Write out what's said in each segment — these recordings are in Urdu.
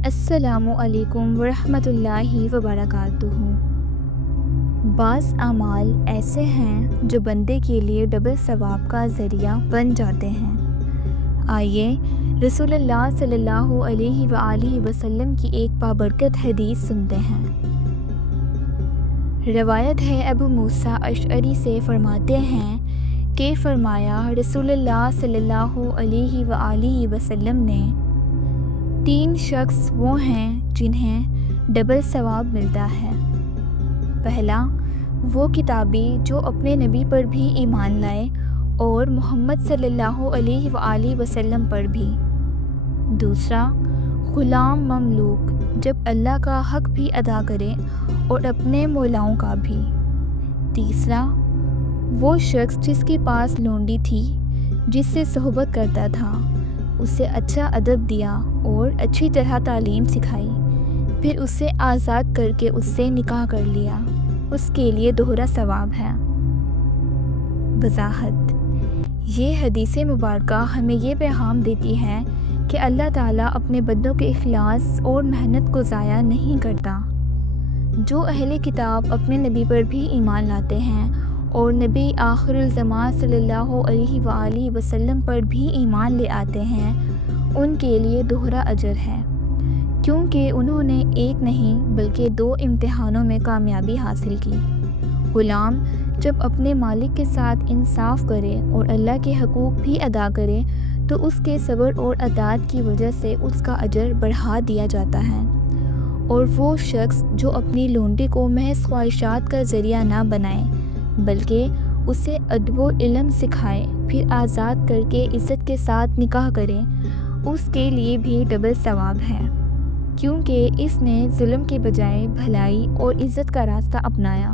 السلام علیکم ورحمۃ اللہ وبرکاتہ۔ بعض اعمال ایسے ہیں جو بندے کے لیے ڈبل ثواب کا ذریعہ بن جاتے ہیں۔ آئیے رسول اللہ صلی اللہ علیہ وآلہ وسلم کی ایک بابرکت حدیث سنتے ہیں۔ روایت ہے ابو موسیٰ اشعری سے، فرماتے ہیں کہ فرمایا رسول اللہ صلی اللہ علیہ وآلہ وسلم نے، 3 شخص وہ ہیں جنہیں ڈبل ثواب ملتا ہے۔ پہلا، وہ کتابی جو اپنے نبی پر بھی ایمان لائے اور محمد صلی اللہ علیہ وآلہ وسلم پر بھی۔ دوسرا، غلام مملوک جب اللہ کا حق بھی ادا کرے اور اپنے مولاؤں کا بھی۔ تیسرا، وہ شخص جس کے پاس لونڈی تھی، جس سے صحبت کرتا تھا، اسے اچھا ادب دیا اور اچھی طرح تعلیم سکھائی، پھر اسے آزاد کر کے اس سے نکاح کر لیا، اس کے لیے دوہرا ثواب ہے۔ وضاحت: یہ حدیث مبارکہ ہمیں یہ پیغام دیتی ہے کہ اللہ تعالیٰ اپنے بندوں کے اخلاص اور محنت کو ضائع نہیں کرتا۔ جو اہل کتاب اپنے نبی پر بھی ایمان لاتے ہیں اور نبی آخر الزمان صلی اللہ علیہ وآلہ وسلم پر بھی ایمان لے آتے ہیں، ان کے لیے دوہرا اجر ہے، کیونکہ انہوں نے ایک نہیں بلکہ 2 امتحانوں میں کامیابی حاصل کی۔ غلام جب اپنے مالک کے ساتھ انصاف کرے اور اللہ کے حقوق بھی ادا کرے تو اس کے صبر اور اطاعت کی وجہ سے اس کا اجر بڑھا دیا جاتا ہے۔ اور وہ شخص جو اپنی لونڈی کو محض خواہشات کا ذریعہ نہ بنائے بلکہ اسے ادب و علم سکھائے، پھر آزاد کر کے عزت کے ساتھ نکاح کرے، اس کے لیے بھی ڈبل ثواب ہے، کیونکہ اس نے ظلم کے بجائے بھلائی اور عزت کا راستہ اپنایا۔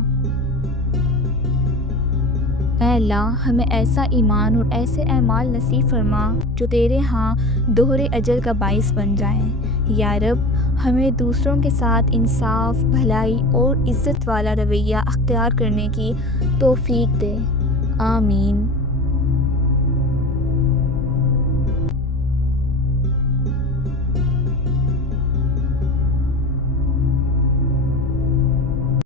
اے اللہ، ہمیں ایسا ایمان اور ایسے اعمال نصیب فرما جو تیرے ہاں دوہرے اجر کا باعث بن جائیں۔ یا رب، ہمیں دوسروں کے ساتھ انصاف، بھلائی اور عزت والا رویہ اختیار کرنے کی توفیق دے۔ آمین۔